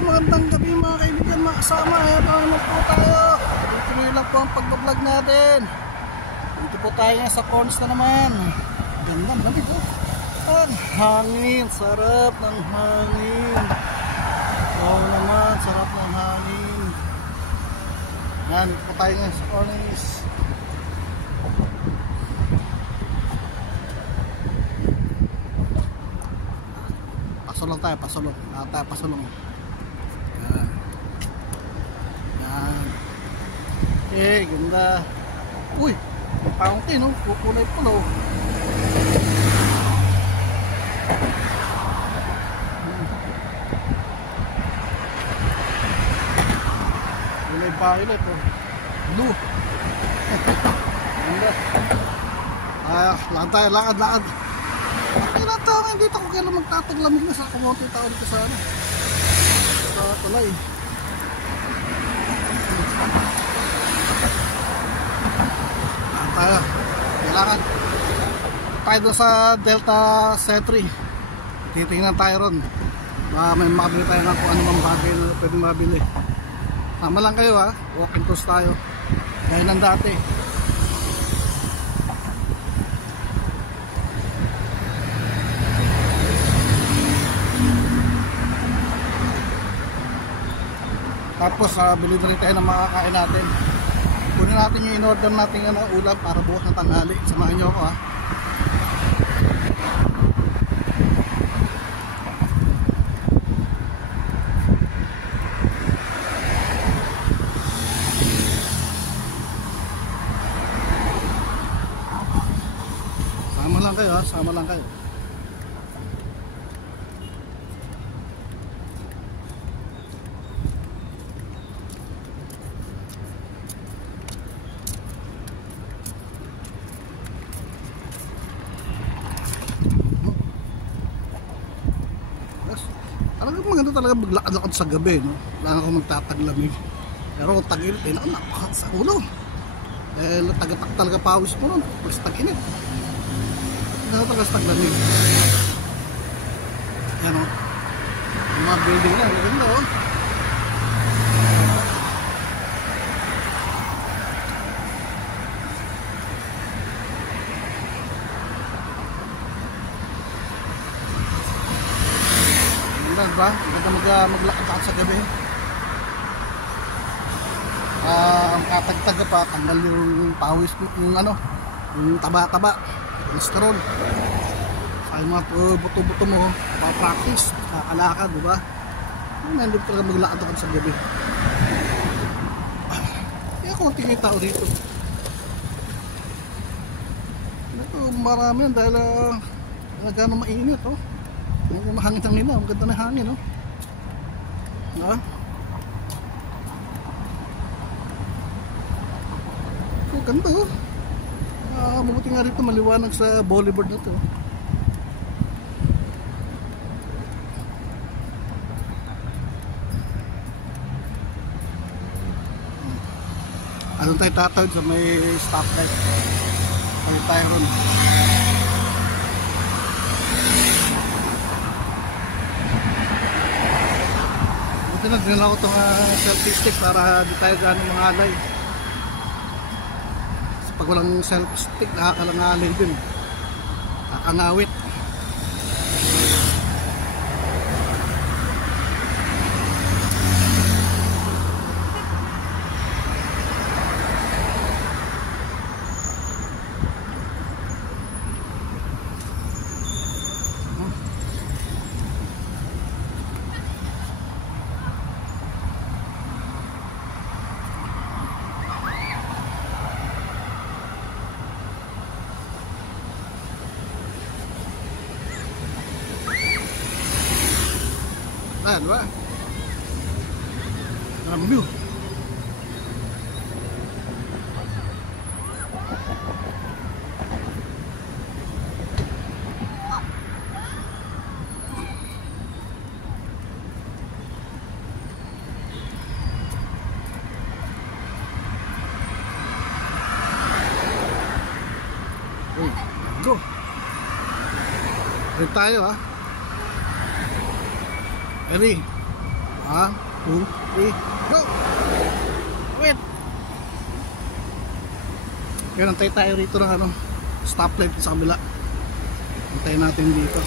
magandang gabi mga kaibigan, mga kasama. Ayan naman po tayo. Tuloy lang po ang pagbablog natin. Dito po tayo sa corns na naman. Ganda naman dito. Ang hangin, sarap ng hangin. Oo naman, sarap ng hangin. Yan, dito po tayo sa corns. Pasulong tayo, pasulong. Pasulong. Yan. Yan. Eh, ganda. Uy, may fountain, no? Kukulay pulo. Kulay violet, oh. Blue. Ganda. Lakad tayo, lakad. Kailan taon, dito ko kailan magtataglamig na sa kumonti taon ko sa ano. Sa tulay. Tayo. Kailangan tayo doon sa Delta C3. Titingnan tayo ron. May makabili tayo ng kung ano mang bagay na pwede mabili. Tama lang kayo ha. Walking tours tayo. Gaya ng dati. Tapos bili na rin tayo ng makakain natin. Kunin natin yung in-order natin ulam para bukas na tanghali. Samahan nyo ako ha. Sama lang kayo ha, sama lang kayo. Maganda talaga maglakad-lakad sa gabi, no? Wala akong magtataglamig. Pero tag-init, napakahat sa ulo. Tagatak talaga pawis mo nun. Pag tag-init. Maganda talaga sa taglamig. Yan, oh. Yung mga building lang, maganda, oh. Ba? Maganda maglakad sa gabi. Ang katagtaga pa, tanggal yung pawis mo, yung taba-taba, cholesterol. Sa yung mga buto-buto mo, pa-practice, kakalakad, diba? Nandun talaga maglakad sa gabi. Kaya konting yung tao dito. Ito, marami yan dahil gano'ng mainit, oh. Yung mahangin ang nila, ang ganda na hangin, no? Ha? Oh, ganda, oh. Mabuti nga rito maliwanag sa boulevard na to. Ano tayo tatawid sa may stoplight? Tayo ron. Nagdala ako itong selfie stick para di tayo gano'ng mangalay. Pag walang selfie stick, nakakalangalay din. Nakangawit. Ayan ba? Maraming view. Go! Rin tayo ha. Ready? 1, 2, 3, go! Wait! Yan, antay tayo rito ng ano, stoplight sa kabila. Antayin natin dito.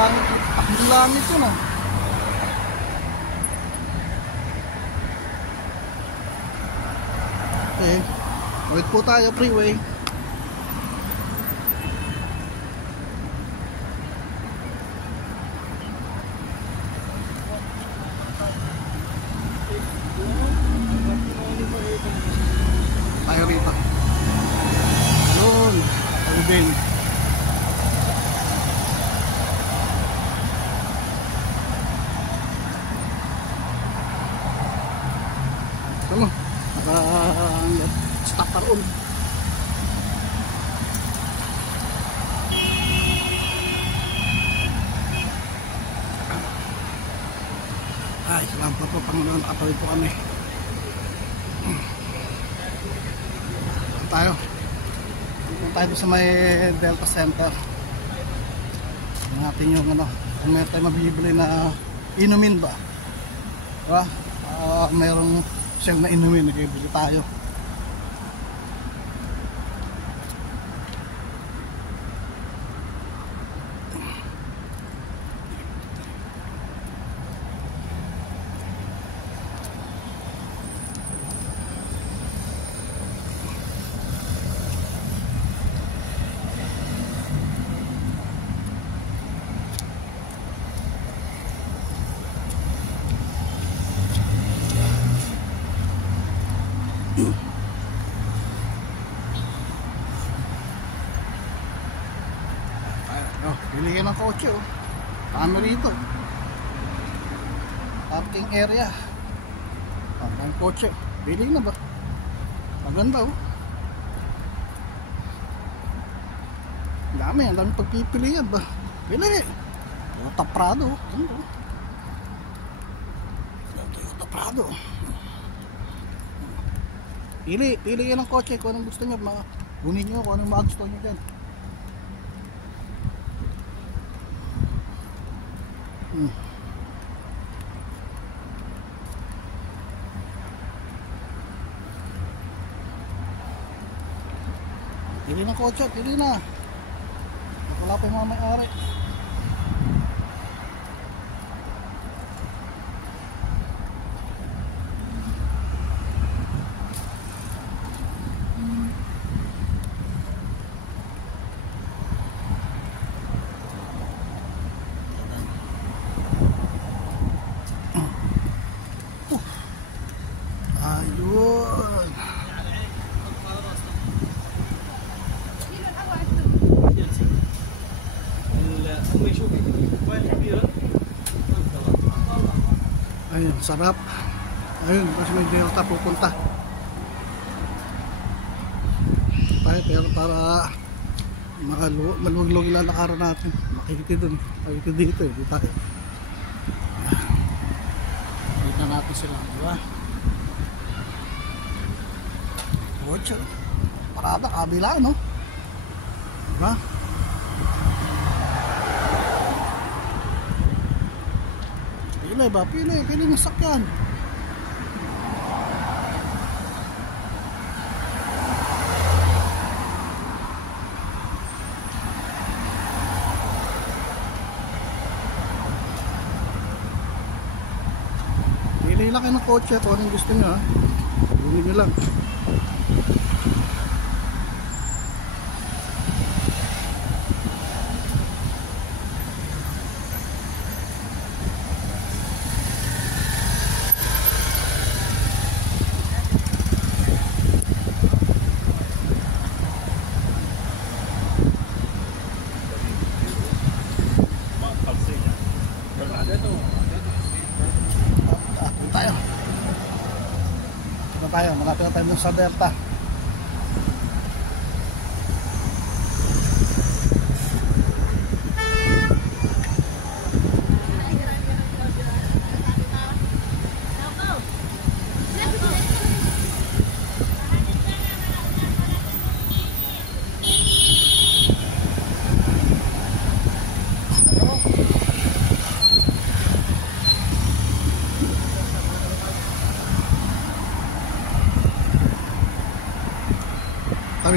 Ang langit yun ah. Okay, ulit po tayo freeway. Tayo rito. Yun, tayo din. Ano? Naka-stop pa roon. Ay, salamat po Panginoon, nakatawid po kami. Tayo sa may Delta Center. Natin yung ano, kung meron tayo mabibili na inumin ba, diba? Mayroong siyang na inumin, nagibili tayo. Bili ka ng kotse oh. Kami rito parking area. Parang kotse, bili na ba? Maganda oh. Ang dami pagpipilian ba? Bili. Toyota Prado. Ganda oh. Toyota Prado. Pili ka ng kotse kung anong gusto nyo. Kunin nyo kung anong gusto nyo dyan. Pili ng kotse, pili na. Wala pa yung mga may-ari. Ayun, sarap. Ayun, kasi may Delta pupunta. Tayo para maluwag-luwag lang nakara natin. Makikita dun. Makikita dito eh. Dito tayo. Dito natin sila. Diba? Kotse. Parada, kabila no? Diba? Pili ng sakyan. Pili lang kayo ng kotse kung anong gusto nyo ha. Pili nyo lang. Malapit na tayo sa Delta.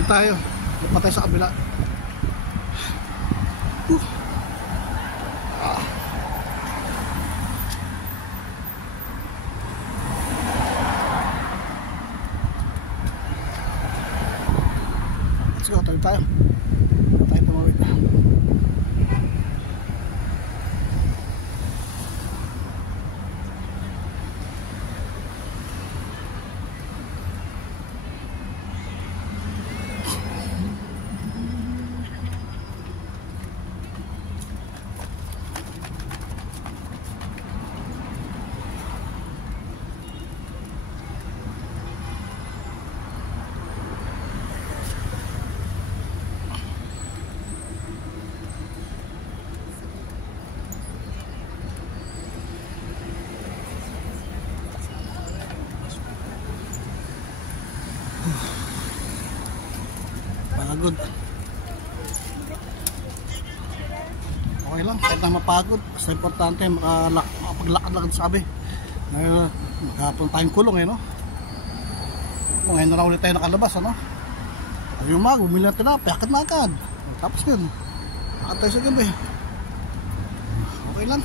Tawid tayo. Lupa tayo sa kabila. Let's go, tawid tayo. Tayo tumawid. Pagod. Okay lang, kahit na mapagod, basta importante makapaglakad-lakad sabi. Magkapon tayong kulong no? Ngayon na raw ulit tayo nakalabas Yung bumili natin na, piyakit na agad. Tapos yun, lakad tayo sa gabi. Okay lang.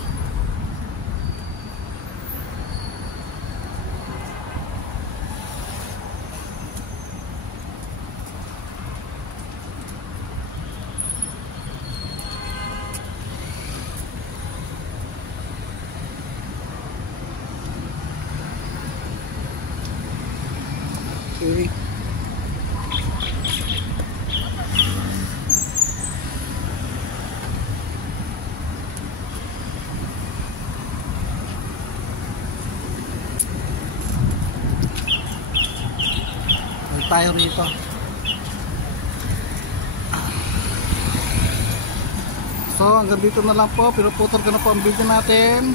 Okay. Tayo rito. So hanggang dito na lang po, pinuputol ko na po ang video natin.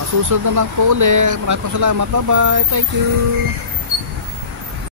Masusunod na lang po ulit. Maraming salamat, bye bye, thank you.